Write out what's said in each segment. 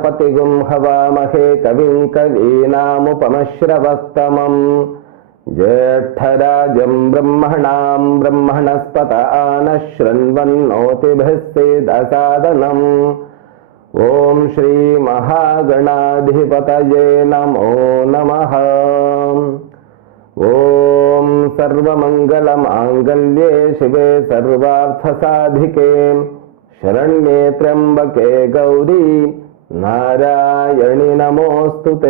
गणपतिगुं हवामहे कविं कवीनामुपमश्रवस्तमम् ज्येष्ठराजम् ब्रह्मणाम् ब्रह्मणस्पत आनः शृण्वन्नोतिभिः सेदसादनम् ॐ श्रीमहागणाधिपतये नमो नमः। ॐ सर्वमङ्गलमाङ्गल्ये शिवे सर्वार्थसाधिके। शरण्ये त्र्यम्बके गौरी నారాయణి నమోస్తు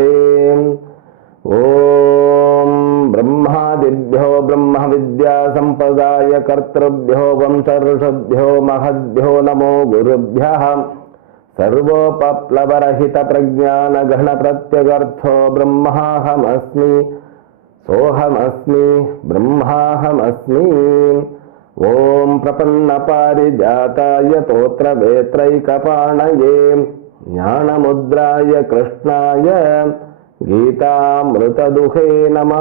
ఓం బ్రహ్మాదిభ్యో బ్రహ్మ విద్యా సంపదాయ కర్తృభ్యో వంశర్షభ్యో మహద్భ్యో నమో గురుభ్య. సర్వోపప్లవరహిత ప్రజ్ఞానగణ ప్రత్యగర్థో బ్రహ్మాహమస్మి. సోహమస్మి బ్రహ్మాహమస్మి. ఓం ప్రపన్న పారిజాతాయ తోత్రవేత్రైకపాణయే ஞானமுத்ராய கிருஷ்ணாய கீதாமிருததுகே நம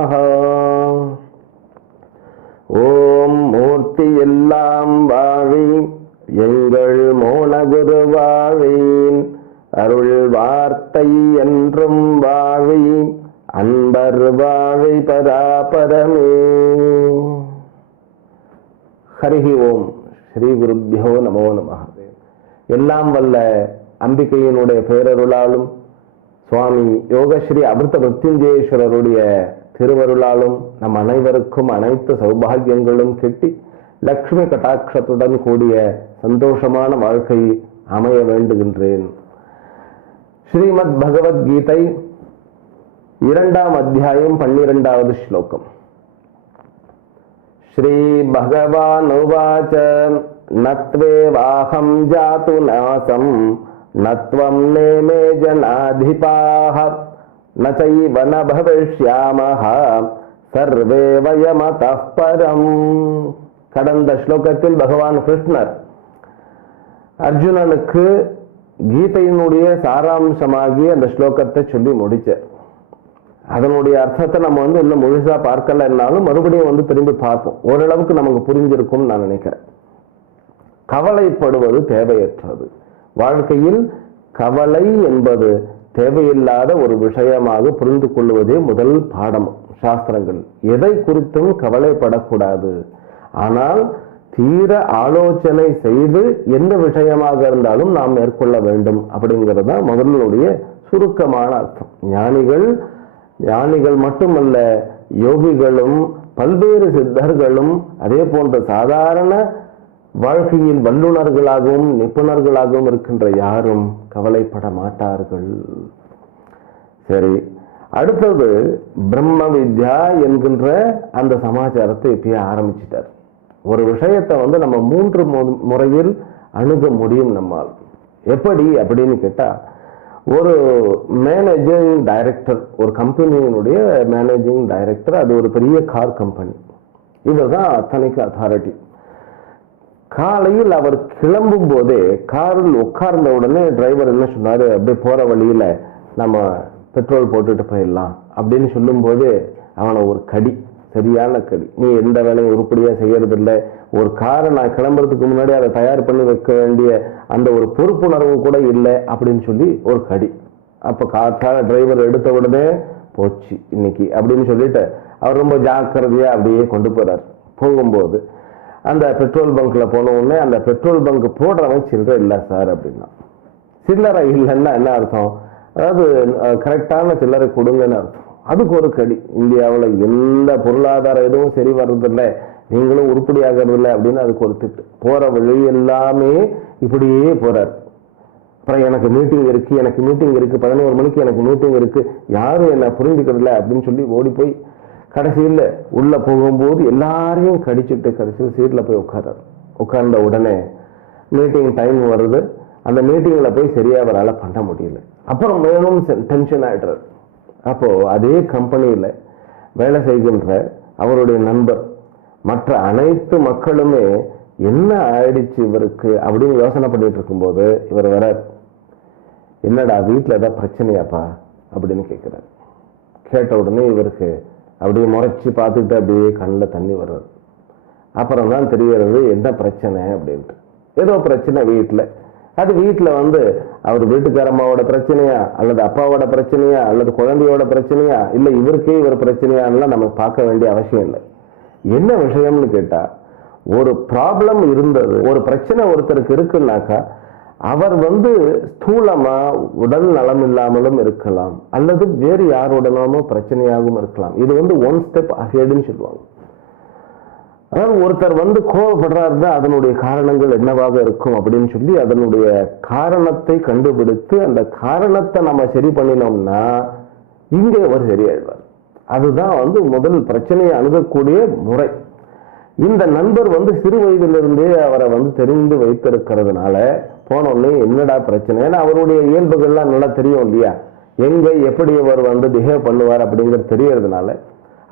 ஓம் மூர்த்தி எல்லாம் வாழி எங்கள் மோனகுரு வாழி அருள் வார்த்தை என்றும் வாழி அன்பர் வாழி பராபரமே. ஹரிஹி ஓம். ஸ்ரீ குருப்பியோ நமோ நம எல்லாம் வல்ல அம்பிகையினுடைய பேரருளாலும் சுவாமி யோகஸ்ரீ அமிர்த மிருத்யுஞ்சயேஸ்வரருடைய திருவருளாலும் நம் அனைவருக்கும் அனைத்து சௌபாகியங்களும் கெட்டி லக்ஷ்மி கட்டாட்சத்துடன் கூடிய சந்தோஷமான வாழ்க்கை அமைய வேண்டுகின்றேன். ஸ்ரீமத் பகவத்கீதை இரண்டாம் அத்தியாயம் பன்னிரெண்டாவது ஸ்லோகம். ஸ்ரீ பகவான் நத்வே நத்வேவாகம் ஜாது நாசம் न त्वं नेमे जनाधिपाः न चैव न भविष्यामः சர்வே வயமதः பரம் கடந்த ஸ்லோகத்தில் பகவான் கிருஷ்ணர் அர்ஜுனனுக்கு கீதையினுடைய சாராம்சமாகிய அந்த ஸ்லோகத்தை சொல்லி முடிச்சார் அதனுடைய அர்த்தத்தை நம்ம வந்து இன்னும் முழுசா பார்க்கலன்னாலும் மறுபடியும் வந்து திரும்பி பார்ப்போம் ஓரளவுக்கு நமக்கு புரிஞ்சிருக்கும் நான் நினைக்கிறேன் கவலைப்படுவது தேவையற்றது வாழ்க்கையில் கவலை என்பது தேவையில்லாத ஒரு விஷயமாக புரிந்து கொள்வதே முதல் பாடம் சாஸ்திரங்கள். எதை குறித்தும் கவலைப்படக்கூடாது. ஆனால் தீர ஆலோசனை செய்து எந்த விஷயமாக இருந்தாலும் நாம் மேற்கொள்ள வேண்டும் அப்படிங்கிறது தான் முதலுடைய சுருக்கமான அர்த்தம். ஞானிகள் ஞானிகள் மட்டுமல்ல யோகிகளும் பல்வேறு சித்தர்களும் அதே போன்ற சாதாரண வாழ்க்கையின் வல்லுநர்களாகவும் நிபுணர்களாகவும் இருக்கின்ற யாரும் கவலைப்பட மாட்டார்கள். சரி அடுத்தது பிரம்ம வித்யா என்கின்ற அந்த சமாச்சாரத்தை இப்பயே ஆரம்பிச்சிட்டார். ஒரு விஷயத்தை வந்து நம்ம மூன்று மு- முறையில் அணுக முடியும் நம்மால். எப்படி அப்படின்னு கேட்டா ஒரு மேனேஜிங் டைரக்டர் ஒரு கம்பெனியினுடைய மேனேஜிங் டைரக்டர் அது ஒரு பெரிய கார் கம்பெனி இவர் தான் அத்தனைக்கு அத்தாரிட்டி காலையில் அவர் கிளம்பும் போதே காரில் உட்கார்ந்த உடனே டிரைவர் என்ன சொன்னார் அப்படியே போகிற வழியில் நம்ம பெட்ரோல் போட்டுட்டு போயிடலாம். அப்படின்னு சொல்லும்போது அவனை ஒரு கடி சரியான கடி. நீ எந்த வேலையும் உருப்படியாக செய்யறது ஒரு காரை நான் கிளம்புறதுக்கு முன்னாடி அதை தயார் பண்ணி வைக்க வேண்டிய அந்த ஒரு பொறுப்புணர்வு கூட இல்லை அப்படின்னு சொல்லி ஒரு கடி. அப்போ காற்றால் டிரைவர் எடுத்த உடனே போச்சு இன்னைக்கு அப்படின்னு சொல்லிட்டு அவர் ரொம்ப ஜாக்கிரதையாக அப்படியே கொண்டு போகிறார் போகும்போது அந்த பெட்ரோல் பங்க்கில் போன உடனே அந்த பெட்ரோல் பங்க் போடுறவன் சில்லறை இல்லை சார் அப்படின்னா. சில்லறை இல்லைன்னா என்ன அர்த்தம்? அதாவது கரெக்டான சில்லறை கொடுங்கன்னு அர்த்தம். அதுக்கு ஒரு கடி. இந்தியாவில் எந்த பொருளாதாரம் எதுவும் சரி வர்றதில்லை. நீங்களும் உருப்படி ஆகிறதில்ல அப்படின்னு அதுக்கு ஒரு திட்டு. போகிற வழி எல்லாமே இப்படியே போகிறார் அப்புறம் எனக்கு மீட்டிங் இருக்குது எனக்கு மீட்டிங் இருக்குது பதினோரு மணிக்கு எனக்கு மீட்டிங் இருக்குது யாரும் என்னை புரிஞ்சுக்கிறதில்ல அப்படின்னு சொல்லி ஓடி போய் கடைசியில் உள்ளே போகும்போது எல்லாரையும் கடிச்சிட்டு கடைசியில் சீட்டில் போய் உட்காராரு உட்கார்ந்த உடனே மீட்டிங் டைம் வருது. அந்த மீட்டிங்கில் போய் சரியாக அவரால் பண்ண முடியல. அப்புறம் மேலும் டென்ஷன் ஆயிடுறாரு. அப்போது அதே கம்பெனியில் வேலை செய்கின்ற அவருடைய நண்பர் மற்ற அனைத்து மக்களுமே என்ன ஆயிடுச்சு இவருக்கு அப்படின்னு யோசனை பண்ணிட்டு இருக்கும்போது இவர் வரார். என்னடா வீட்டில் ஏதாவது பிரச்சனையாப்பா? அப்படின்னு கேட்குறாரு கேட்ட உடனே இவருக்கு அப்படியே முறைச்சி பார்த்துட்டு அப்படியே கண்ணில் தண்ணி வர்றது. அப்புறம் தான் தெரியறது என்ன பிரச்சனை அப்படின்ட்டு. ஏதோ பிரச்சனை வீட்டில் அது வீட்டில் வந்து அவர் வீட்டுக்காரம்மாவோட பிரச்சனையா அல்லது அப்பாவோட பிரச்சனையா அல்லது குழந்தையோட பிரச்சனையா இல்லை இவருக்கே இவர் பிரச்சனையான்லாம் நம்ம பார்க்க வேண்டிய அவசியம் இல்லை. என்ன விஷயம்னு கேட்டால் ஒரு ப்ராப்ளம் இருந்தது ஒரு பிரச்சனை ஒருத்தருக்கு இருக்குன்னாக்கா அவர் வந்து ஸ்தூலமா உடல் நலம் இல்லாமலும் இருக்கலாம் அல்லது வேறு யாருடனாமோ பிரச்சனையாகவும் இருக்கலாம். இது வந்து ஒன் ஸ்டெப் அஹெட்னு சொல்லுவாங்க. அதாவது ஒருத்தர் வந்து கோவப்படுறாருன்னா அதனுடைய காரணங்கள் என்னவாக இருக்கும் அப்படின்னு சொல்லி அதனுடைய காரணத்தை கண்டுபிடித்து அந்த காரணத்தை நம்ம சரி பண்ணினோம்னா இங்கே அவர் சரியாயிடுவார். அதுதான் வந்து முதல் பிரச்சனையை அணுகக்கூடிய முறை. இந்த நண்பர் வந்து சிறு வயதிலிருந்தே அவரை வந்து தெரிந்து வைத்திருக்கிறதுனால போனோடனே என்னடா பிரச்சனை? ஏன்னா அவருடைய இயல்புகள்லாம் நல்லா தெரியும் இல்லையா? எங்கே எப்படி இவர் வந்து பிஹேவ் பண்ணுவார் அப்படிங்கிறது தெரியறதுனால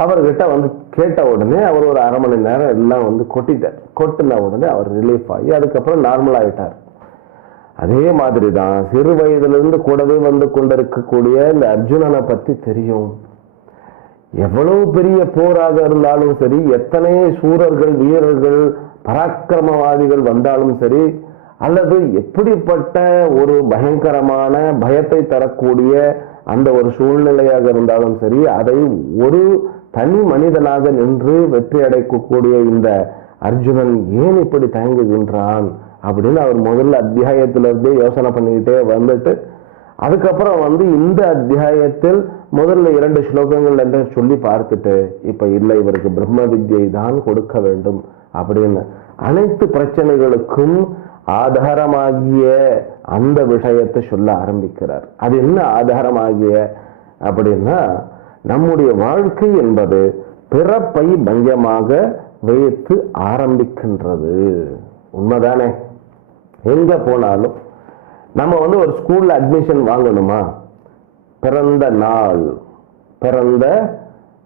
அவர்கிட்ட வந்து கேட்ட உடனே அவர் ஒரு அரை மணி நேரம் எல்லாம் வந்து கொட்டிட்டார். கொட்டின உடனே அவர் ரிலீஃப் ஆகி அதுக்கப்புறம் நார்மலாகிட்டார் அதே மாதிரி தான் சிறு வயதிலிருந்து கூடவே வந்து கொண்டிருக்கக்கூடிய இந்த அர்ஜுனனை பற்றி தெரியும். எவ்வளவு பெரிய போராக இருந்தாலும் சரி எத்தனை சூரர்கள் வீரர்கள் பராக்கிரமவாதிகள் வந்தாலும் சரி அல்லது எப்படிப்பட்ட ஒரு பயங்கரமான பயத்தை தரக்கூடிய அந்த ஒரு சூழ்நிலையாக இருந்தாலும் சரி அதை ஒரு தனி மனிதனாக நின்று வெற்றி அடைக்கக்கூடிய இந்த அர்ஜுனன் ஏன் இப்படி தயங்குகின்றான் அப்படின்னு அவர் முதல்ல அத்தியாயத்திலிருந்தே யோசனை பண்ணிக்கிட்டே வந்துட்டு அதுக்கப்புறம் வந்து இந்த அத்தியாயத்தில் முதல்ல இரண்டு ஸ்லோகங்கள் என்று சொல்லி பார்த்துட்டு இப்ப இல்லை இவருக்கு பிரம்ம வித்யை தான் கொடுக்க வேண்டும் அப்படின்னு அனைத்து பிரச்சனைகளுக்கும் ஆதாரமாகிய அந்த விஷயத்தை சொல்ல ஆரம்பிக்கிறார். அது என்ன ஆதாரமாகிய அப்படின்னா நம்முடைய வாழ்க்கை என்பது பிறப்பை மையமாக வைத்து ஆரம்பிக்கின்றது. உண்மைதானே? எங்க போனாலும் நம்ம வந்து ஒரு ஸ்கூல்ல அட்மிஷன் வாங்கணுமா? பிறந்த நாள் பிறந்த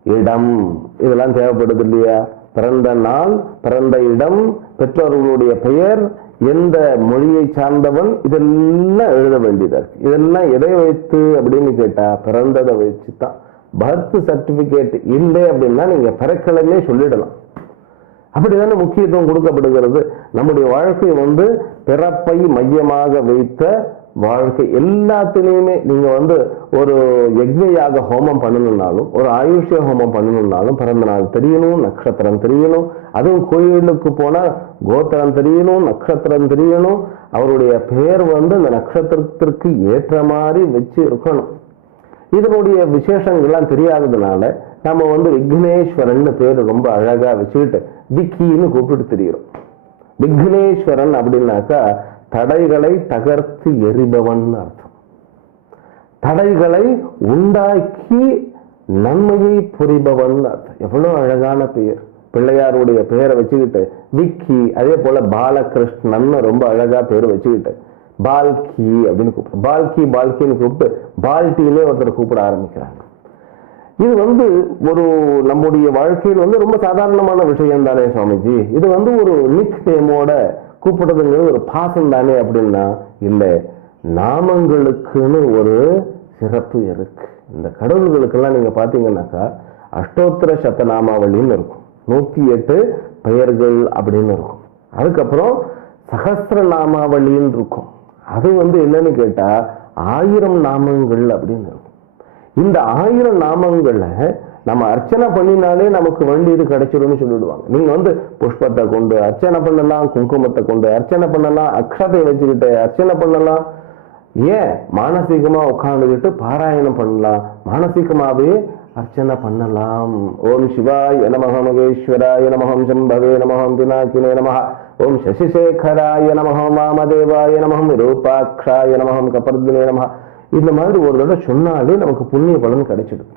இடம் இதெல்லாம் தேவைப்படுது இல்லையா? பிறந்த நாள் பிறந்த இடம் பெற்றோர்களுடைய பெயர் எந்த மொழியை சார்ந்தவன் இதெல்லாம் எழுத வேண்டியதா இருக்கு. இதெல்லாம் எதை வைத்து அப்படின்னு கேட்டா பிறந்ததை வச்சு தான் பர்த் சர்டிபிகேட் இல்லை அப்படின்னா நீங்க பிறக்கலன்னே சொல்லிடலாம். அப்படிதானே முக்கியத்துவம் கொடுக்கப்படுகிறது. நம்முடைய வாழ்க்கை வந்து பிறப்பை மையமாக வைத்த வாழ்க்கை எல்லாத்துலேயுமே நீங்க வந்து ஒரு யக்ஞயாக ஹோமம் பண்ணணும்னாலும் ஒரு ஆயுஷ்ய ஹோமம் பண்ணணும்னாலும் பிறந்த நாள் தெரியணும் நட்சத்திரம் தெரியணும் அதுவும் கோயிலுக்கு போனா கோத்திரம் தெரியணும் நட்சத்திரம் தெரியணும் அவருடைய பெயர் வந்து அந்த நட்சத்திரத்திற்கு ஏற்ற மாதிரி வச்சு இருக்கணும் இதனுடைய விசேஷங்கள்லாம் தெரியாததுனால நம்ம வந்து விக்னேஸ்வரன் பேர் ரொம்ப அழகா வச்சுக்கிட்டு விக்கின்னு கூப்பிட்டு தெரியும் விக்னேஸ்வரன் அப்படின்னாக்கா தடைகளை தகர்த்து எறிபவன் அர்த்தம். தடைகளை உண்டாக்கி நன்மையை புரிபவன் அர்த்தம். எவ்வளவு அழகான பெயர். பிள்ளையாருடைய பெயரை வச்சுக்கிட்டு விக்கி அதே போல பாலகிருஷ்ணன் ரொம்ப அழகா பேர் வச்சுக்கிட்டு பால்கி அப்படின்னு கூப்பிடு. பால்கி பால்கின்னு கூப்பிட்டு பால்டினே ஒருத்தர் கூப்பிட ஆரம்பிக்கிறாங்க. இது வந்து ஒரு நம்முடைய வாழ்க்கையில் வந்து ரொம்ப சாதாரணமான விஷயம் தானே சுவாமிஜி? இது வந்து ஒரு நிக் நேமோட கூப்பிடுறதுங்கிறது ஒரு பாசம் தானே அப்படின்னா இல்லை நாமங்களுக்குன்னு ஒரு சிறப்பு இருக்கு. இந்த கடவுள்களுக்கெல்லாம் நீங்க பார்த்தீங்கன்னாக்கா அஷ்டோத்திர சத்தநாமாவளின்னு இருக்கும். நூற்றி எட்டு பெயர்கள் அப்படின்னு இருக்கும். அதுக்கப்புறம் சகஸ்திர நாமாவளின்னு இருக்கும். அது வந்து என்னன்னு கேட்டால் ஆயிரம் நாமங்கள் அப்படின்னு இருக்கும். இந்த ஆயிரம் நாமங்களை நம்ம அர்ச்சனை பண்ணினாலே நமக்கு வேண்டியது கிடைச்சிடும்னு சொல்லிடுவாங்க. நீங்க வந்து புஷ்பத்தை கொண்டு அர்ச்சனை பண்ணலாம் குங்குமத்தை கொண்டு அர்ச்சனை பண்ணலாம் அக்ஷதை வச்சுக்கிட்டு அர்ச்சனை பண்ணலாம். ஏன்? மானசீகமா உட்காந்துக்கிட்டு பாராயணம் பண்ணலாம். மானசீகமாவே அர்ச்சனை பண்ணலாம். ஓம் சிவாய நமஹ மகேஸ்வராய நமஹம் சம்பவே நமஹம் பினாக்கினே நமஹ. ஓம் சசிசேகராய நமஹம் வாமதேவாய நமஹம் ரூபாட்சாய நமஹம் கபர்தினே நமஹ. இந்த மாதிரி ஒரு தடவை சொன்னாலே நமக்கு புண்ணிய பலன் கிடைச்சிடும்.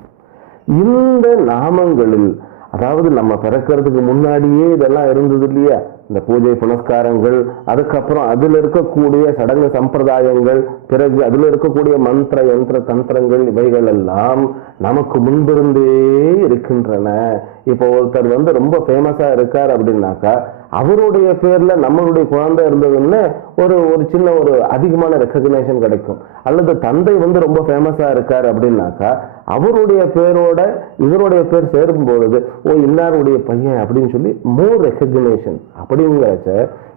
இந்த நாமங்களில் அதாவது நம்ம பிறக்கிறதுக்கு முன்னாடியே இதெல்லாம் இருந்தது இல்லையா? இந்த பூஜை புனஸ்காரங்கள் அதுக்கப்புறம் அதில் இருக்கக்கூடிய சடங்கு சம்பிரதாயங்கள் பிறகு அதில் இருக்கக்கூடிய மந்திர யந்திர தந்திரங்கள் இவைகள் எல்லாம் நமக்கு முன்பிருந்தே இருக்கின்றன. இப்போ ஒருத்தர் வந்து ரொம்ப ஃபேமஸாக இருக்கார் அப்படின்னாக்கா அவருடைய பேர்ல நம்மளுடைய குழந்தை இருந்ததுன்னு ஒரு ஒரு சின்ன ஒரு அதிகமான ரெக்கக்னேஷன் கிடைக்கும். அல்லது தந்தை வந்து ரொம்ப ஃபேமஸா இருக்கார் அப்படின்னாக்கா அவருடைய பேரோட இவருடைய பேர் சேரும் பொழுது ஓ இன்னாருடைய பையன் அப்படின்னு சொல்லி மோர் ரெக்கக்னேஷன் அப்படிங்கிறச்ச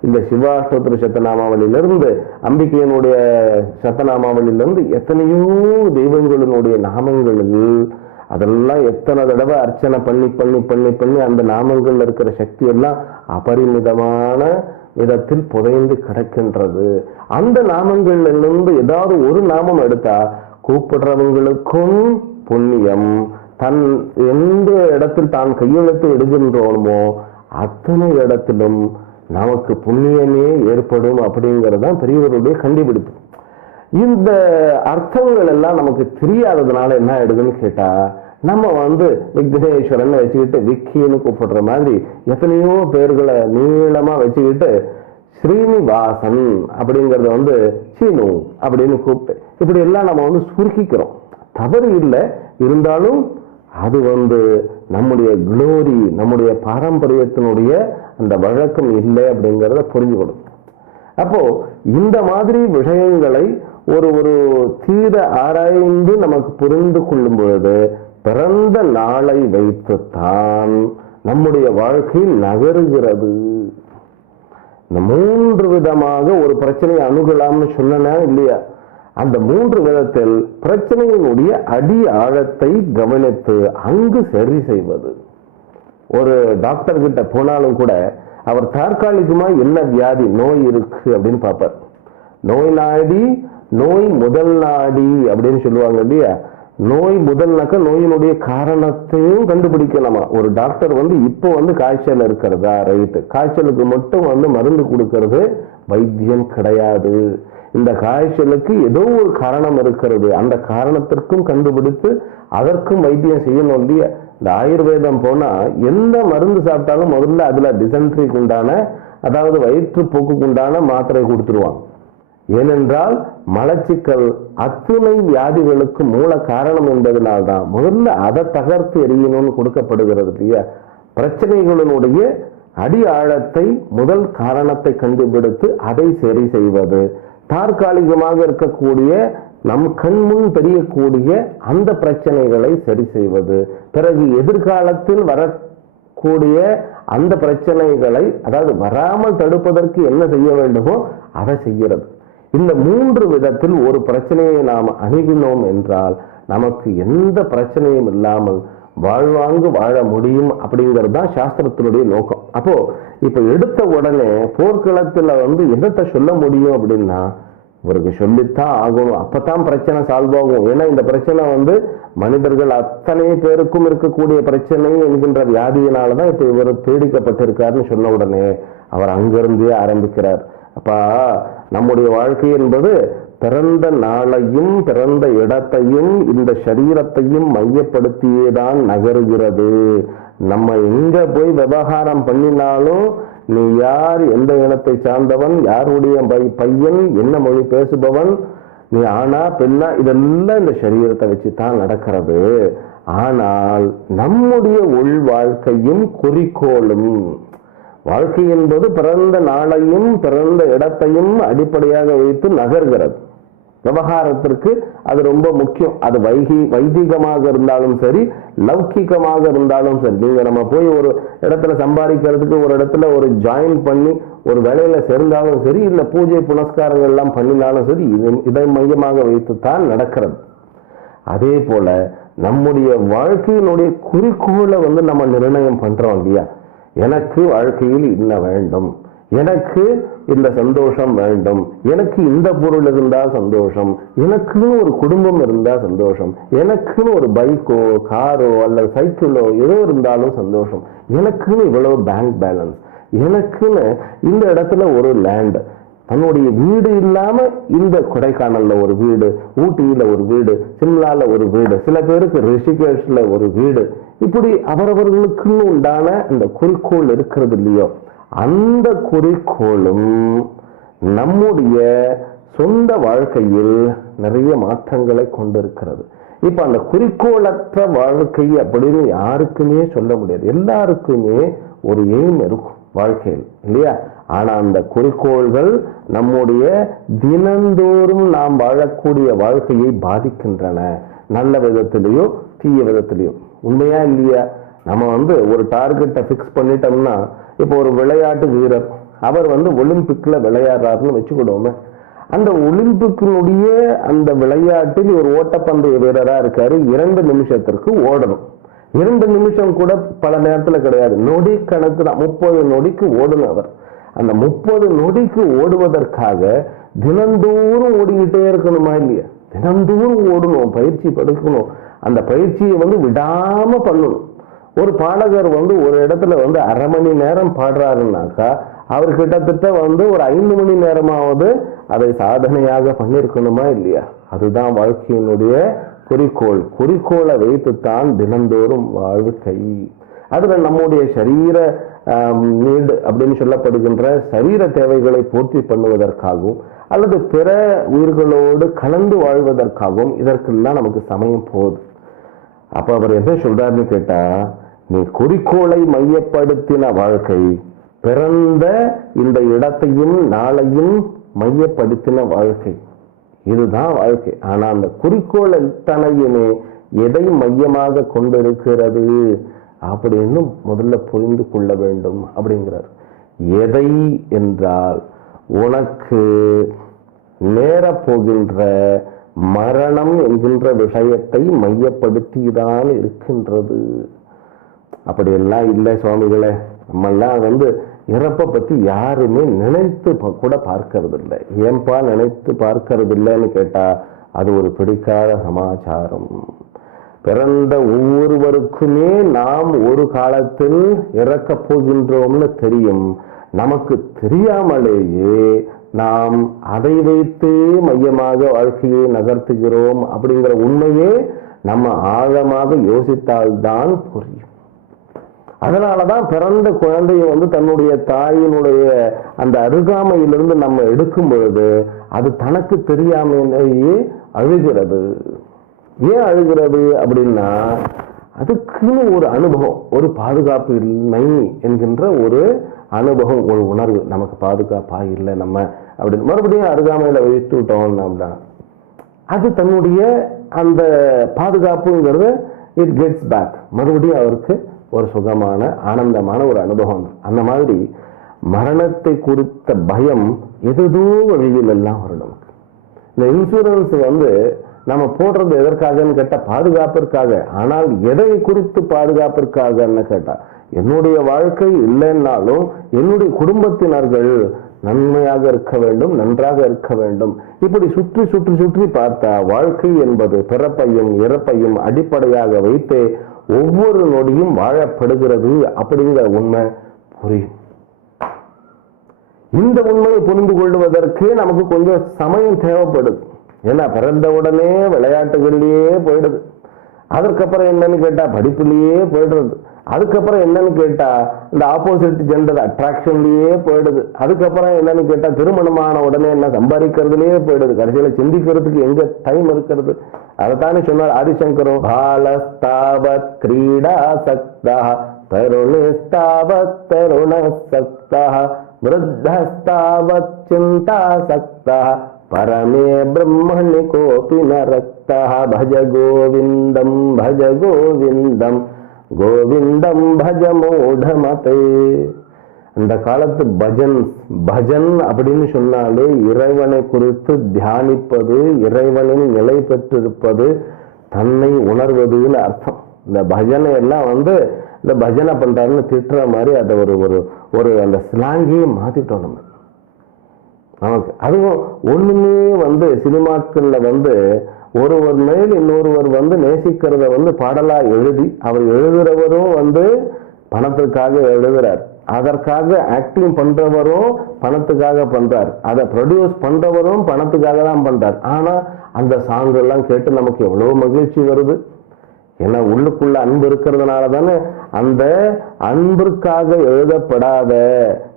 இந்த சிவாஷ்டோத்திர சத்தநாமாவளியிலிருந்து அம்பிகையனுடைய சத்தநாமாவளியிலிருந்து எத்தனையோ தெய்வங்களினுடைய நாமங்களில் அதெல்லாம் எத்தனை தடவை அர்ச்சனை பண்ணி பண்ணி பண்ணி பண்ணி அந்த நாமங்கள்ல இருக்கிற சக்தி எல்லாம் அபரிமிதமான விதத்தில் புதைந்து கிடக்கின்றது. அந்த நாமங்கள்லிருந்து ஏதாவது ஒரு நாமம் எடுத்தா கூப்பிடுறவங்களுக்கும் புண்ணியம். தன் எந்த இடத்தில் தான் கையெழுத்து எடுக்கின்றோமோ அத்தனை இடத்திலும் நமக்கு புண்ணியமே ஏற்படும் அப்படிங்கிறது தான் பெரியவருடைய கண்டுபிடிப்பு. இந்த அர்த்தங்கள் எல்லாம் நமக்கு தெரியாததுனால என்ன ஆயிடுதுன்னு கேட்டா நம்ம வந்து விக்னேஸ்வரன் வச்சுக்கிட்டு விக்கின்னு கூப்பிடுற மாதிரி எத்தனையோ பேர்களை நீளமா வச்சுக்கிட்டு ஸ்ரீனிவாசன் அப்படிங்கறத வந்து சீனு அப்படின்னு கூப்பிட்டு இப்படி எல்லாம் நம்ம வந்து சுருக்கிக்கிறோம். தவறு இல்லை. இருந்தாலும் அது வந்து நம்முடைய குளோரி நம்முடைய பாரம்பரியத்தினுடைய அந்த வழக்கம் இல்லை அப்படிங்கிறத புரிஞ்சுக்கணும். அப்போ இந்த மாதிரி விஷயங்களை ஒரு ஒரு தீர ஆராய்ந்து நமக்கு புரிந்து கொள்ளும் பொழுது பிறந்த நாளை வைத்துத்தான் நம்முடைய வாழ்க்கை நகருகிறது. இந்த மூன்று விதமாக ஒரு பிரச்சனையை அணுகலாம்னு சொன்னா இல்லையா? அந்த மூன்று விதத்தில் பிரச்சனையினுடைய அடி ஆழத்தை கவனித்து அங்கு சரி செய்வது. ஒரு டாக்டர் கிட்ட போனாலும் கூட அவர் தற்காலிகமா என்ன வியாதி நோய் இருக்கு அப்படின்னு பார்ப்பார். நோய் நாடி நோய் முதல் நாடி அப்படின்னு சொல்லுவாங்க இல்லையா? நோய் முதல்னாக்க நோயினுடைய காரணத்தையும் கண்டுபிடிக்கலாமா? ஒரு டாக்டர் வந்து இப்போ வந்து காய்ச்சல் இருக்கிறதா? ரைட்டு காய்ச்சலுக்கு மட்டும் வந்து மருந்து கொடுக்கறது வைத்தியம் கிடையாது. இந்த காய்ச்சலுக்கு ஏதோ ஒரு காரணம் இருக்கிறது. அந்த காரணத்திற்கும் கண்டுபிடித்து அதற்கும் வைத்தியம் செய்யணும் இல்லையா? இந்த ஆயுர்வேதம் போனால் எந்த மருந்து சாப்பிட்டாலும் முதல்ல அதில் டிசென்ட்ரிக்கு உண்டான அதாவது வயிற்றுப்போக்குக்கு உண்டான மாத்திரை கொடுத்துருவாங்க. ஏனென்றால் மலச்சிக்கல் அத்துணை வியாதிகளுக்கு மூல காரணம் என்பதனால்தான் முதல்ல அதை தகர்த்து எரியணும்னு கொடுக்கப்படுகிறது இல்லையா? பிரச்சனைகளினுடைய அடி ஆழத்தை முதல் காரணத்தை கண்டுபிடித்து அதை சரி செய்வது. தற்காலிகமாக இருக்கக்கூடிய நம் கண்முன் தெரியக்கூடிய அந்த பிரச்சனைகளை சரி செய்வது. பிறகு எதிர்காலத்தில் வரக்கூடிய அந்த பிரச்சனைகளை அதாவது வராமல் தடுப்பதற்கு என்ன செய்ய வேண்டுமோ அதை செய்கிறது. இந்த மூன்று விதத்தில் ஒரு பிரச்சனையை நாம் அணுகினோம் என்றால் நமக்கு எந்த பிரச்சனையும் இல்லாமல் வாழ்வாங்கு வாழ முடியும் அப்படிங்கிறது தான் சாஸ்திரத்தினுடைய நோக்கம். அப்போ இப்போ எடுத்த உடனே போர்க்களத்தில் வந்து என்னத்தை சொல்ல முடியும் அப்படின்னா இவருக்கு சொல்லித்தான் ஆகணும். அப்பதான் பிரச்சனை சால்வ் ஆகும். ஏன்னா இந்த பிரச்சனை வந்து மனிதர்கள் அத்தனை பேருக்கும் இருக்கக்கூடிய பிரச்சனை என்கின்ற வியாதியினாலதான் இப்போ இவர் பீடிக்கப்பட்டிருக்காருன்னு சொன்ன உடனே அவர் அங்கிருந்தே ஆரம்பிக்கிறார். அப்பா நம்முடைய வாழ்க்கை என்பது பிறந்த நாளையும் பிறந்த இடத்தையும் இந்த சரீரத்தையும் மையப்படுத்தியேதான் நகருகிறது. நம்ம எங்க போய் விவகாரம் பண்ணினாலும் நீ யார் எந்த இனத்தை சார்ந்தவன் யாருடைய பை- பையன் என்ன மொழி பேசுபவன் நீ ஆனா பெண்ணா இதெல்லாம் இந்த சரீரத்தை வச்சு தான் நடக்கிறது. ஆனால் நம்முடைய உள் வாழ்க்கையும் குறிக்கோளும். வாழ்க்கை என்பது பிறந்த நாளையும் பிறந்த இடத்தையும் அடிப்படையாக வைத்து நகர்கிறது. விவகாரத்திற்கு அது ரொம்ப முக்கியம். அது வைகி வைதிகமாக இருந்தாலும் சரி லௌகிகமாக இருந்தாலும் சரி. நீங்க நம்ம போய் ஒரு இடத்துல சம்பாதிக்கிறதுக்கு ஒரு இடத்துல ஒரு ஜாயின் பண்ணி ஒரு வேலையில சேர்ந்தாலும் சரி இல்ல பூஜை புனஸ்காரங்கள் எல்லாம் பண்ணினாலும் சரி இது இதை மையமாக வைத்து தான் நடக்கிறது. அதே போல நம்முடைய வாழ்க்கையினுடைய குறிக்கோளை வந்து நம்ம நிர்ணயம் பண்றோம் இல்லையா? எனக்கு வாழ்க்கையில் இன்ன வேண்டும்? எனக்கு இந்த சந்தோஷம் வேண்டும். எனக்கு இந்த பொருள் இருந்தா சந்தோஷம். எனக்குன்னு ஒரு குடும்பம் இருந்தா சந்தோஷம். எனக்குன்னு ஒரு பைக்கோ காரோ அல்லது சைக்கிளோ ஏதோ இருந்தாலும் சந்தோஷம். எனக்குன்னு இவ்வளவு பேங்க் பேலன்ஸ் எனக்குன்னு இந்த இடத்துல ஒரு லேண்ட் தன்னுடைய வீடு இல்லாம இந்த கொடைக்கானல்ல ஒரு வீடு ஊட்டியில ஒரு வீடு சிம்லால ஒரு வீடு சில பேருக்கு ரிஷிகேஷ்ல ஒரு வீடு. இப்படி அவரவர்களுக்குன்னு உண்டான இந்த குறிக்கோள் இருக்கிறது இல்லையோ? அந்த குறிக்கோளும் நம்முடைய சொந்த வாழ்க்கையில் நிறைய மாற்றங்களை கொண்டிருக்கிறது. இப்ப அந்த குறிக்கோளற்ற வாழ்க்கை அப்படின்னு யாருக்குமே சொல்ல முடியாது. எல்லாருக்குமே ஒரு எய்ம் இருக்கும் வாழ்க்கையில் இல்லையா? ஆனால் அந்த குறிக்கோள்கள் நம்முடைய தினந்தோறும் நாம் வாழக்கூடிய வாழ்க்கையை பாதிக்கின்றன. நல்ல விதத்திலேயோ தீய விதத்திலேயோ. உண்மையா இல்லையா? நம்ம வந்து ஒரு டார்கெட்டை ஃபிக்ஸ் பண்ணிட்டோம்னா இப்போ ஒரு விளையாட்டு வீரர் அவர் வந்து ஒலிம்பிக்கில் விளையாடுறாருன்னு வச்சுக்கிடுவோமே. அந்த ஒலிம்பிக்கினுடைய அந்த விளையாட்டில் ஒரு ஓட்டப்பந்தய வீரராக இருக்காரு. இரண்டு நிமிஷத்திற்கு ஓடணும். இரண்டு நிமிஷம் கூட பல நேரத்தில் கிடையாது. நொடி கணக்கு தான். முப்பது நொடிக்கு ஓடணும் அவர் அந்த முப்பது நொடிக்கு ஓடுவதற்காக தினந்தோறும் ஓடிக்கிட்டே இருக்கணுமா இல்லையா? தினந்தோறும் ஓடணும் பயிற்சி படுக்கணும். அந்த பயிற்சியை வந்து விடாம பண்ணணும். ஒரு பாடகர் வந்து ஒரு இடத்துல வந்து அரை மணி நேரம் பாடுறாருனாக்கா அவர் கிட்டத்தட்ட வந்து ஒரு ஐந்து மணி நேரமாவது அதை சாதனையாக பண்ணியிருக்கணுமா இல்லையா? அதுதான் வாழ்க்கையினுடைய குறிக்கோள். குறிக்கோளை வைத்துத்தான் தினந்தோறும் வாழ்க்கை அதுல நம்முடைய சரீர நீடு அப்படின்னு சொல்லப்படுகின்ற சரீர தேவைகளை பூர்த்தி பண்ணுவதற்காகவும் அல்லது பிற உயிர்களோடு கலந்து வாழ்வதற்காகவும் இதற்கெல்லாம் நமக்கு சமயம் போகுது அப்போ அவர் என்ன சொல்றாருன்னு கேட்டா நீ குறிக்கோளை மையப்படுத்தின வாழ்க்கை பிறந்த இந்த இடத்தையும் நாளையும் மையப்படுத்தின வாழ்க்கை. இதுதான் வாழ்க்கை. ஆனால் அந்த குறிக்கோள் தனையுமே எதை மையமாக கொண்டிருக்கிறது? அப்படின்னு முதல்ல புரிந்து கொள்ள வேண்டும் அப்படிங்கிறார். எதை என்றால் உனக்கு நேரப்போகின்ற மரணம் என்கின்ற விஷயத்தை மையப்படுத்திதான் இருக்கின்றது. அப்படியெல்லாம் இல்லை சுவாமிகளே. நம்மெல்லாம் வந்து இறப்பை பத்தி யாருமே நினைத்து கூட பார்க்கறது இல்லை ஏன்பா நினைத்து பார்க்கறது இல்லைன்னு கேட்டா அது ஒரு பிடிக்காத சமாச்சாரம். பிறந்த ஒவ்வொருவருக்குமே நாம் ஒரு காலத்தில் இறக்கப் போகின்றோம்னு தெரியும். நமக்கு தெரியாமலேயே நாம் அதை வைத்தே மையமாக வாழ்க்கையை நகர்த்துகிறோம் அப்படிங்கிற உண்மையே நம்ம ஆழமாக யோசித்தால்தான் புரியும். அதனாலதான் பிறந்த குழந்தைய வந்து தன்னுடைய தாயினுடைய அந்த அருகாமையிலிருந்து நம்ம எடுக்கும் பொழுது அது தனக்கு தெரியாமலேயே அழுகிறது. ஏன் அழுகிறது அப்படின்னா அதுக்குன்னு ஒரு அனுபவம் ஒரு பாதுகாப்பு இல்லை என்கின்ற ஒரு அனுபவம் ஒரு உணர்வு. நமக்கு பாதுகாப்பா இல்லை நம்ம அப்படின்னு. மறுபடியும் அருகாமையில வைத்து விட்டோம் அப்படின்னா அது தன்னுடைய அந்த பாதுகாப்புங்கிறது இட் கெட்ஸ் பேக் மறுபடியும் அவருக்கு ஒரு சுகமான ஆனந்தமான ஒரு அனுபவம். அந்த மாதிரி மரணத்தை குறித்த பயம் எதோ வழியில் எல்லாம் வரும் நமக்கு. இந்த இன்சூரன்ஸ் வந்து நம்ம போடுறது எதற்காகன்னு கேட்டா பாதுகாப்பிற்காக. ஆனால் எதை குறித்து பாதுகாப்பிற்காகன்னு கேட்டா என்னுடைய வாழ்க்கை இல்லைன்னாலும் என்னுடைய குடும்பத்தினர்கள் நன்மையாக இருக்க வேண்டும் நன்றாக இருக்க வேண்டும். இப்படி சுற்றி சுற்றி சுற்றி பார்த்தா வாழ்க்கை என்பது பிறப்பையும் இறப்பையும் அடிப்படையாக வைத்தே ஒவ்வொரு நொடியும் வாழப்படுகிறது அப்படிங்கிற உண்மை புரியும். இந்த உண்மையை புரிந்து கொள்வதற்கு நமக்கு கொஞ்சம் சமயம் தேவைப்படுது. ஏன்னா பிறந்த உடனே விளையாட்டுகள்லேயே போயிடுது. அதற்கப்புறம் என்னன்னு கேட்டால் படிப்புலேயே போயிடுறது. அதுக்கப்புறம் என்னன்னு கேட்டால் இந்த ஆப்போசிட் ஜெண்டர் அட்ராக்ஷன்லேயே போயிடுது. அதுக்கப்புறம் என்னன்னு கேட்டால் திருமணமான உடனே என்ன சம்பாதிக்கிறதுலேயே போயிடுது. கடைசியில் சிந்திக்கிறதுக்கு எங்கே டைம் இருக்கிறது? அதைத்தானே சொன்னார் ஆதிசங்கரும். பாலஸ்தாவத் கிரீடா சக்தா தருணஸ்தாவத் தருண சக்தா விருத்தஸ்தாவத் சிந்தா சக்தா परमे ब्रह्मणि कोऽपि न रक्तः भज गोविन्दम् भज गोविन्दम् கோவிந்தம் பஜ மூடமதே அந்த காலத்து பஜன் பஜன் அப்படின்னு சொன்னாலே இறைவனை குறித்து தியானிப்பது இறைவனில் நிலை பெற்றிருப்பது தன்னை உணர்வதுன்னு அர்த்தம் இந்த பஜனை எல்லாம் வந்து இந்த பஜனை பண்றாருன்னு திட்டுற மாதிரி அதை ஒரு ஒரு ஒரு அந்த ஸ்லாங்கே மாத்திட்டோம் நம்ம நமக்கு. அதுவும் ஒண்ணுமே வந்து சினிமாக்கள்ல வந்து ஒருவர் மேல் இன்னொருவர் வந்து நேசிக்கிறத வந்து பாடலா எழுதி அவர் எழுதுறவரும் வந்து பணத்திற்காக எழுதுறார். அதற்காக ஆக்டிங் பண்றவரும் பணத்துக்காக பண்றார். அதை ப்ரொடியூஸ் பண்றவரும் பணத்துக்காக தான் பண்றார். ஆனா அந்த சாங் எல்லாம் கேட்டு நமக்கு எவ்வளவு மகிழ்ச்சி வருது. ஏன்னா உள்ளுக்குள்ள அன்பு இருக்கிறதுனால தானே அந்த அன்பிற்காக எழுதப்படாத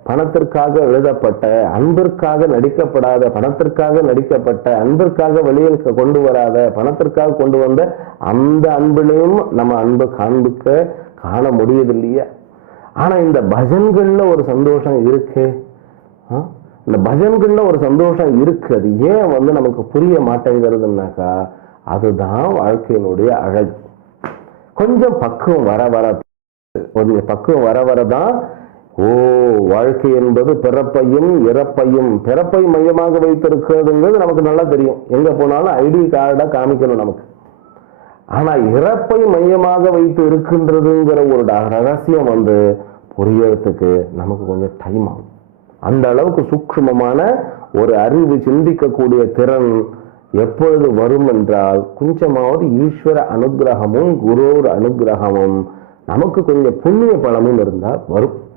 பணத்திற்காக எழுதப்பட்ட அன்பிற்காக நடிக்கப்படாத பணத்திற்காக நடிக்கப்பட்ட அன்பிற்காக வெளியில் கொண்டு வராத பணத்திற்காக கொண்டு வந்த அந்த அன்பிலையும் நம்ம அன்பு காண்பிக்க காண முடியுது இல்லையா ஆனா இந்த பஜன்கள்ல ஒரு சந்தோஷம் இருக்கு. இந்த பஜன்கள்ல ஒரு சந்தோஷம் இருக்கு. அது ஏன் வந்து நமக்கு புரிய மாட்டேங்கிறதுனாக்கா அதுதான் வாழ்க்கையினுடைய அழகு. கொஞ்சம் பக்குவம் வர வர கொஞ்சம் பக்குவம் வர வரதான் ஓ வாழ்க்கை என்பது பிறப்பையும் இறப்பையும் பிறப்பை மையமாக வைத்திருக்கிறதுங்கிறது நமக்கு நல்லா தெரியும். எங்க போனாலும் ஐடி கார்டை காமிக்கணும் நமக்கு. ஆனா இறப்பை மையமாக வைத்து இருக்கின்றதுங்கிற ஒரு ட- ரகசியம் வந்து புரியறதுக்கு நமக்கு கொஞ்சம் டைம் ஆகும். அந்த அளவுக்கு சூக்ஷ்மமான ஒரு அறிவு சிந்திக்கக்கூடிய திறன் எப்பொழுது வரும் என்றால் கொஞ்சமாவது ஈஸ்வர அனுகிரகமும் குருவோர் அனுகிரகமும் நமக்கு கொஞ்சம் புண்ணிய பலமும் இருந்தால் வரும்.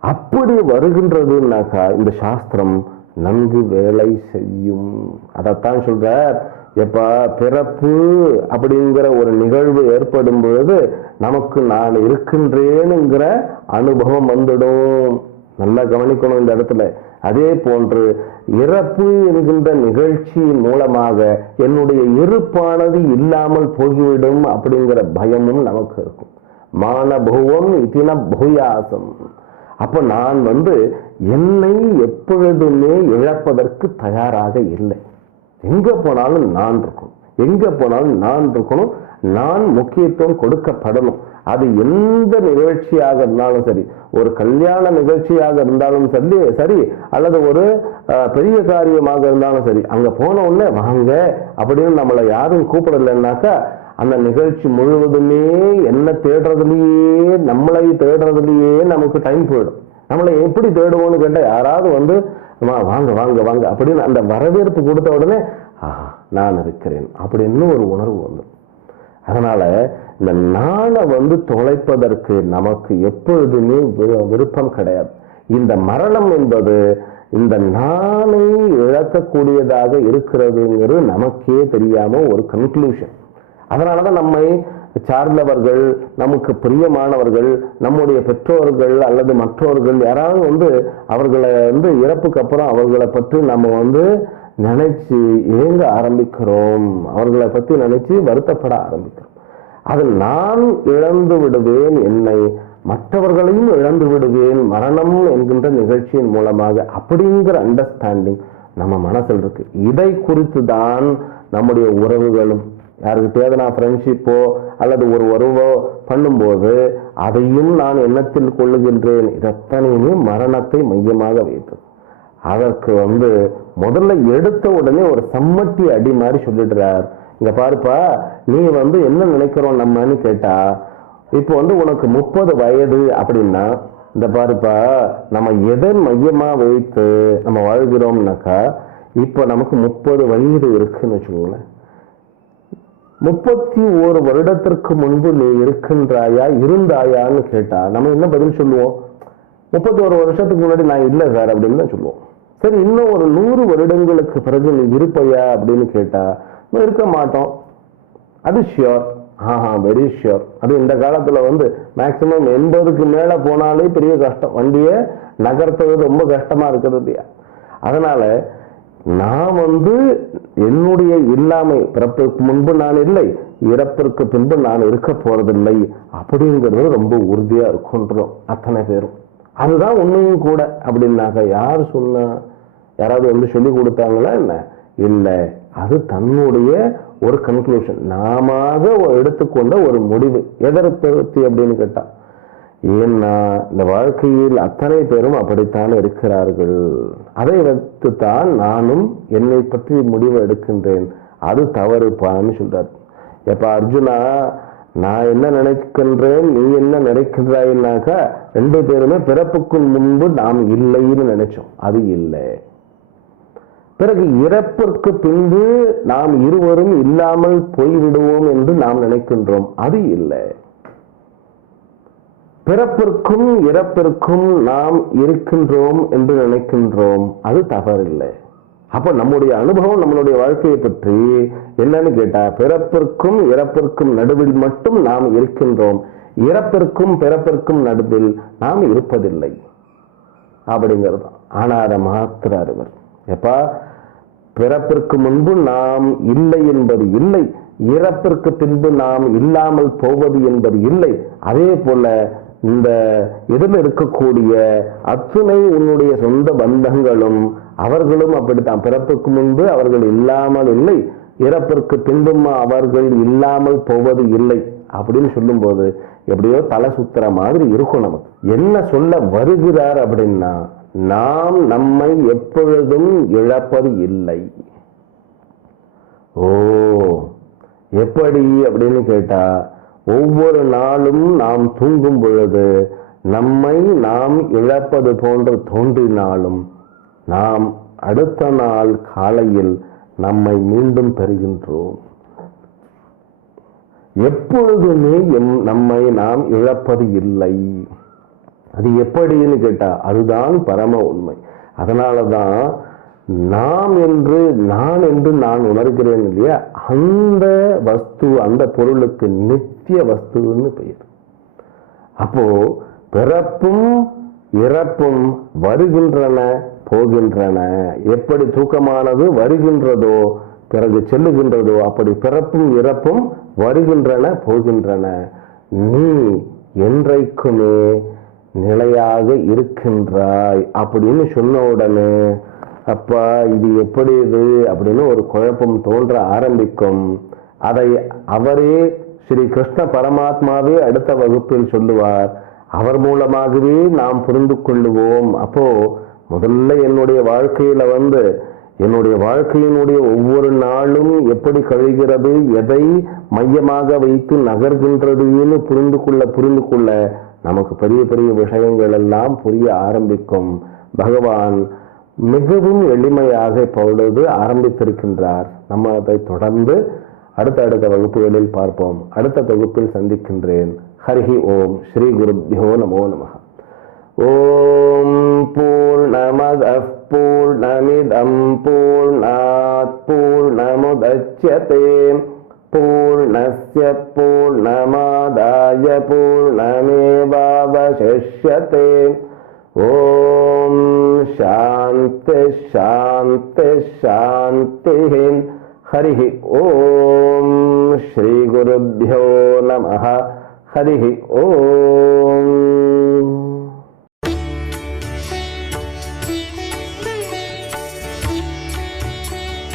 அப்படி வருகின்றதுனாக்கா இந்த சாஸ்திரம் நன்கு வேலை செய்யும். அதைத்தான் சொல்றார். எப்ப பிறப்பு அப்படிங்கிற ஒரு நிகழ்வு ஏற்படும் பொழுது நமக்கு நான் இருக்கின்றேனுங்கிற அனுபவம் வந்துடும். நல்லா கவனிக்கணும் இந்த இடத்துல. அதே போன்று இறப்பு என்கின்ற நிகழ்ச்சியின் மூலமாக என்னுடைய இருப்பானது இல்லாமல் போய்விடும் அப்படிங்கிற பயமும் நமக்கு இருக்கும். மானபுவம் இதின பூயாசம் அப்போ நான் வந்து என்னை எப்பொழுதுமே இழப்பதற்கு தயாராக இல்லை. எங்கே போனாலும் நான் இருக்கணும். எங்கே போனாலும் நான் இருக்கணும். நான் முக்கியத்துவம் கொடுக்கப்படணும். அது எந்த நிகழ்ச்சியாக இருந்தாலும் சரி ஒரு கல்யாண நிகழ்ச்சியாக இருந்தாலும் சரி சரி அல்லது ஒரு பெரிய காரியமாக இருந்தாலும் சரி அங்கே போன உடனே வாங்க அப்படின்னு நம்மளை யாரும் கூப்பிடலைன்னாக்கா அந்த நிகழ்ச்சி முழுவதுமே என்ன தேடுறதுலயே நம்மளை தேடுறதுலயே நமக்கு டைம் போயிடும். நம்மளை எப்படி தேடுவோம்னு கேட்டால் யாராவது வந்து வாங்க வாங்க வாங்க அப்படின்னு அந்த வரவேற்பு கொடுத்த உடனே ஆஹா நான் இருக்கிறேன் அப்படின்னு ஒரு உணர்வு வந்துடும் அதனால இந்த நாளை வந்து தொலைப்பதற்கு நமக்கு எப்பொழுதுமே விருப்பம் கிடையாது. இந்த மரணம் என்பது இந்த நாளை இழக்கக்கூடியதாக இருக்கிறதுங்கிறது நமக்கே தெரியாம ஒரு கன்க்ளூஷன் அதனாலதான் நம்மை சார்ந்தவர்கள் நமக்கு பிரியமானவர்கள் நம்முடைய பெற்றோர்கள் அல்லது மற்றவர்கள் யாராவது வந்து அவர்களை வந்து இறப்புக்கு அப்புறம் அவர்களை பற்றி நம்ம வந்து நினைச்சு ஏங்க ஆரம்பிக்கிறோம்? அவர்களை பற்றி நினைச்சு வருத்தப்பட ஆரம்பிக்கிறோம். அது நான் இழந்து விடுவேன் என்னை மற்றவர்களையும் இழந்து விடுவேன் மரணம் என்கின்ற நிகழ்ச்சியின் மூலமாக அப்படிங்கிற அண்டர்ஸ்டாண்டிங் நம்ம மனசில் இருக்கு. இதை குறித்து தான் நம்முடைய உறவுகளும் யாருக்கிட்டேயாவது நான் ஃப்ரெண்ட்ஷிப்போ அல்லது ஒரு உறவோ பண்ணும்போது அதையும் நான் எண்ணத்தில் கொள்ளுகின்றேன். இதத்தனையுமே மரணத்தை மையமாக வைத்தது. அதற்கு வந்து முதல்ல எடுத்த உடனே ஒரு சம்மட்டி அடி மாதிரி சொல்லிடுறார். இங்க பாருப்பா நீ வந்து என்ன நினைக்கிறோம் நம்மன்னு கேட்டா இப்போ வந்து உனக்கு முப்பது வயது அப்படின்னா இந்த பாருப்பா நம்ம எதை மையமா வைத்து நம்ம வாழ்கிறோம்னாக்கா இப்போ நமக்கு முப்பது வயது இருக்குன்னு வச்சுக்கோங்களேன். முப்பத்தி ஓரு வருடத்திற்கு முன்பு நீ இருக்கின்றாயா இருந்தாயான்னு கேட்டா நம்ம என்ன பதில் சொல்லுவோம்? முப்பத்தி ஒரு வருஷத்துக்கு முன்னாடி நான் இல்லை சார் அப்படின்னு தான் சொல்லுவோம். சரி இன்னும் ஒரு நூறு வருடங்களுக்கு பிறகு நீ இருப்பையா அப்படின்னு கேட்டா நம்ம இருக்க மாட்டோம். அது ஷியோர் ஆஹா வெரி ஷியோர் அது இந்த காலத்துல வந்து மேக்சிமம் எண்பதுக்கு மேல போனாலே பெரிய கஷ்டம். வண்டியை நகர்த்துவது ரொம்ப கஷ்டமா இருக்கிறது இல்லையா? அதனால நான் வந்து என்னுடைய இல்லாமை பிறப்பிற்கு முன்பு நான் இல்லை இறப்பிற்கு பின்பு நான் இருக்க போறதில்லை அப்படிங்கிறது ரொம்ப உறுதியா இருக்குன்றோம் அத்தனை பேரும். அதுதான் உண்மையும் கூட. அப்படின்னாக்க யார் சொன்னா? யாராவது வந்து சொல்லி கொடுத்தாங்களா என்ன? இல்லை. அது தன்னுடைய ஒரு கன்க்ளூஷன் நாம எடுத்துக்கொண்ட ஒரு முடிவு. எதற்கு அப்படின்னு கேட்டா? ஏன்னா இந்த வாழ்க்கையில் அத்தனை பேரும் அப்படித்தான் இருக்கிறார்கள். அதை வைத்துத்தான் நானும் என்னை பற்றி முடிவு எடுக்கின்றேன். அது தவறுப்பான்னு சொல்றார். எப்ப அர்ஜுனா நான் என்ன நினைக்கின்றேன் நீ என்ன நினைக்கின்றாய்னாக்கா ரெண்டு பேருமே பிறப்புக்கு முன்பு நாம் இல்லைன்னு நினைச்சோம். அது இல்லை. பிறகு இறப்பிற்கு பின்பு நாம் இருவரும் இல்லாமல் போய்விடுவோம் என்று நாம் நினைக்கின்றோம். அது இல்லை. பிறப்பிற்கும் இறப்பிற்கும் நாம் இருக்கின்றோம் என்று நினைக்கின்றோம். அது தவறில்லை. அப்ப நம்முடைய அனுபவம் நம்மளுடைய வாழ்க்கையை பற்றி என்னன்னு கேட்டா பிறப்பிற்கும் இறப்பிற்கும் நடுவில் மட்டும் நாம் இருக்கின்றோம். இறப்பிற்கும் பிறப்பிற்கும் நடுவில் நாம் இருப்பதில்லை. அப்படிங்கிறது தான். ஆனா அதை மாத்திர அறிவர் எப்பா பிறப்பிற்கு முன்பு நாம் இல்லை என்பது இல்லை. இறப்பிற்கு பின்பு நாம் இல்லாமல் போவது என்பது இல்லை. அதே போல இந்த இதில் இருக்கக்கூடிய அத்துணை உன்னுடைய சொந்த பந்தங்களும் அவர்களும் அப்படித்தான். பிறப்புக்கு முன்பு அவர்கள் இல்லாமல் இல்லை. இறப்பிற்கு பின்பும் அவர்கள் இல்லாமல் போவது இல்லை அப்படின்னு சொல்லும்போது எப்படியோ தலை சுத்துற மாதிரி இருக்கும் நமக்கு. என்ன சொல்ல வருகிறார் அப்படின்னா நாம் நம்மை எப்பொழுதும் இழப்பது இல்லை. ஓ எப்படி அப்படின்னு கேட்டா ஒவ்வொரு நாளும் நாம் தூங்கும் பொழுது நம்மை நாம் இழப்பது போன்று தோன்றினாலும் நாம் அடுத்த நாள் காலையில் நம்மை மீண்டும் பெறுகின்றோம். எப்பொழுதுமே எம் நம்மை நாம் இழப்பது இல்லை. அது எப்படின்னு கேட்டா அதுதான் பரம உண்மை. அதனாலதான் நாம் என்று நான் என்று நான் உணர்கிறேன் இல்லையா? அந்த வஸ்து அந்த பொருளுக்கு நித்திய வஸ்துன்னு பெயர். அப்போ பிறப்பும் இறப்பும் வருகின்றன போகின்றன. எப்படி தூக்கமானது வருகின்றதோ பிறகு செல்லுகின்றதோ அப்படி பிறப்பும் இறப்பும் வருகின்றன போகின்றன. நீ என்றைக்குமே நிலையாக இருக்கின்றாய் அப்படின்னு சொன்ன உடனே அப்பா இது எப்படி இது? அப்படின்னு ஒரு குழப்பம் தோன்ற ஆரம்பிக்கும். அதை அவரே ஸ்ரீ கிருஷ்ண பரமாத்மாவே அடுத்த வகுப்பில் சொல்லுவார். அவர் மூலமாகவே நாம் புரிந்து கொள்ளுவோம். அப்போ முதல்ல என்னுடைய வாழ்க்கையில வந்து என்னுடைய வாழ்க்கையினுடைய ஒவ்வொரு நாளும் எப்படி கழிகிறது எதை மையமாக வைத்து நகர்கின்றதுன்னு புரிந்து கொள்ள புரிந்து கொள்ள நமக்கு பெரிய பெரிய விஷயங்கள் எல்லாம் புரிய ஆரம்பிக்கும். பகவான் மிகவும் எளிமையாக இப்பொழுது ஆரம்பித்திருக்கின்றார். நம்ம அதை தொடர்ந்து அடுத்த அடுத்த வகுப்புகளில் பார்ப்போம். அடுத்த தொகுப்பில் சந்திக்கின்றேன். ஹரிஹி ஓம். ஸ்ரீ குருபியோ நமோ நம ஓம் பூர்ணமத பூர்ணமிதம் பூர்ணாத் பூர்ணமுதட்சதே பூர்ணஸ்ய பூர்ணமாதாய பூர்ணமேவாவசிஷ்யதே. ஓம் சாந்தி சாந்தி சாந்தி ஹரி ஓம் ஸ்ரீ குருபியோ நம ஹரி ஓம்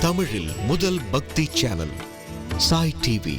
தமிழில் முதல் பக்தி சேனல் சாய் டிவி.